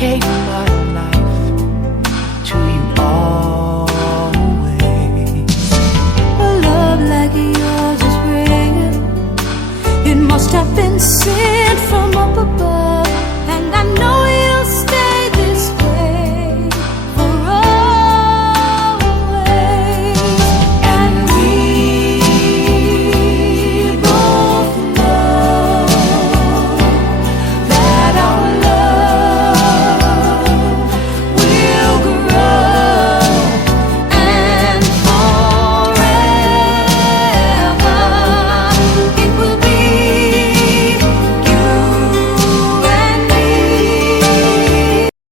dedicate my life to you always. A love like yours is rare. It must have been said